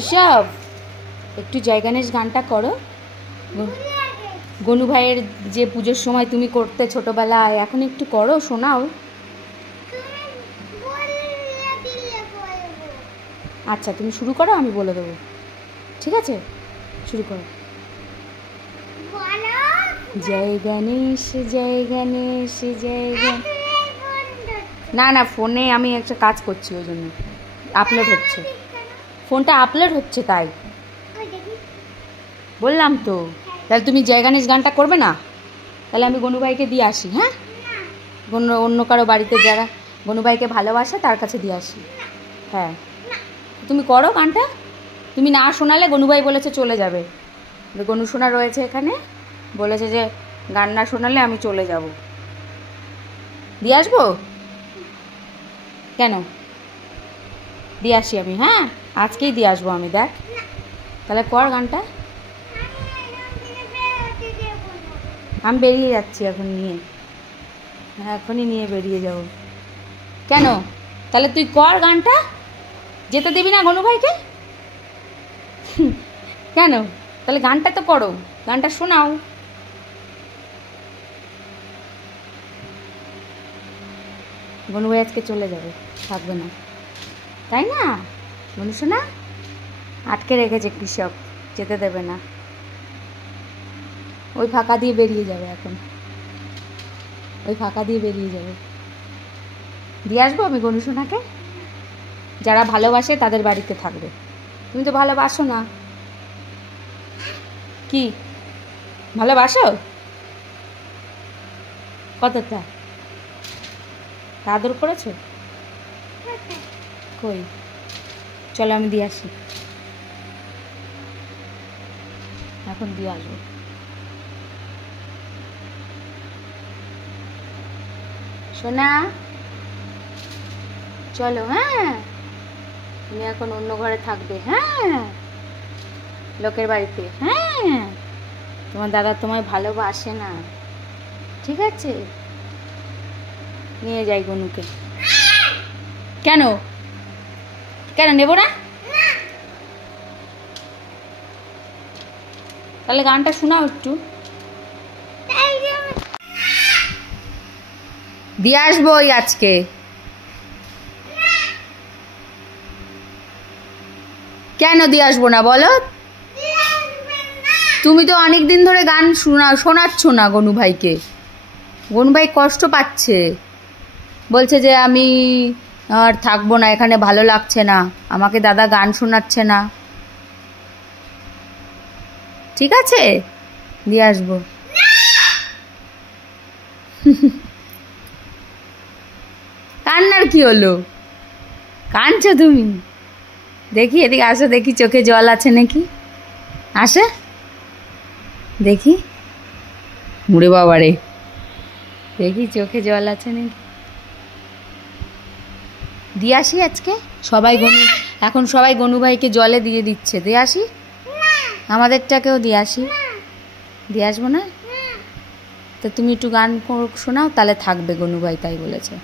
ঋষভ, একটু জয়গণেশ গানটা করো। গনু ভাইয়ের যে পুজোর সময় তুমি করতে ছোটবেলায়, এখন একটু করো, শোনাও। আচ্ছা তুমি শুরু করো, আমি বলে দেবো। ঠিক আছে, শুরু করো। জয় গণেশ জয় গণেশ জয় গণেশ। না না, ফোনে আমি একটা কাজ করছি, ওই জন্য আপলোড হচ্ছে, ফোনটা আপলোড হচ্ছে, তাই বললাম তো। তাহলে তুমি জয় গণেশ গানটা করবে না? তাহলে আমি গনু ভাইকে দিয়ে আসি। হ্যাঁ, অন্য কারো বাড়িতে যারা গনু ভাইকে ভালোবাসে তার কাছে দিয়ে আসি। হ্যাঁ, তুমি করো গানটা। তুমি না শোনালে গনু ভাই বলেছে চলে যাবে। গনু শোনা রয়েছে এখানে, বলেছে যে গান না শোনালে আমি চলে যাব। দিয়ে আসবো কেন? দিয়ে আসি আমি। হ্যাঁ, আজকেই দিয়ে আসবো আমি। দেখ তাহলে কর গানটা। আমি বেরিয়ে যাচ্ছি এখন নিয়ে। হ্যাঁ, এখনই নিয়ে বেরিয়ে যাব। কেন? তাহলে তুই কর গানটা। যেতে দিবি না গনু ভাইকে? কেন? তাহলে গানটা তো করো, গানটা শোনাও। গনু ভাই আজকে চলে যাবে, থাকবে না, তাই না? গনু শোনা আটকে রেখেছে কৃষক, যেতে দেবে না। ওই ফাঁকা দিয়ে বেরিয়ে যাবে এখন, ওই ফাঁকা দিয়ে বেরিয়ে যাবে। দিয়ে আসবো আমি গনু সোনাকে। যারা ভালোবাসে তাদের বাড়িতে থাকবে। তুমি তো ভালোবাসো না। কি ভালোবাসো? কতটা আদর করেছো? কই, চলো আমি দিয়ে আসি, এখন দিয়ে আসবো। সোনা চলো। হ্যাঁ, তুমি এখন অন্য ঘরে থাকবে। হ্যাঁ, লোকের বাড়িতে। হ্যাঁ, তোমার দাদা তোমায় ভালোবাসে না, ঠিক আছে? নিয়ে যাই গনুকে। কেন? কেন নেব না? তাহলে গানটা শোনাও একটু। দিয়ে আসবো ওই আজকে। কেন দিয়ে আসবো না বলো? তুমি তো অনেক দিন ধরে গান শোনাচ্ছ না গনু ভাইকে। গনু ভাই কষ্ট পাচ্ছে, বলছে যে আমি আর থাকবো না এখানে, ভালো লাগছে না, আমাকে দাদা গান শোনাচ্ছে না। ঠিক আছে, দিয়ে আসবো। কান্নার কি হলো? কাঁদছো তুমি? দেখি এদিকে আসো, দেখি চোখে জল আছে নাকি, আসে দেখি। মুড়ে বাবারে, দেখি চোখে জল আছে নাকি। দিয়ে আসি আজকে। সবাই এখন সবাই গনু ভাইকে জলে দিয়ে দিচ্ছে, দিয়ে আসি। আমাদেরটাকেও দিয়ে আসি। দিয়ে আসবো না? তো তুমি একটু গান শোনাও, তাহলে থাকবে গনু ভাই, তাই বলেছে।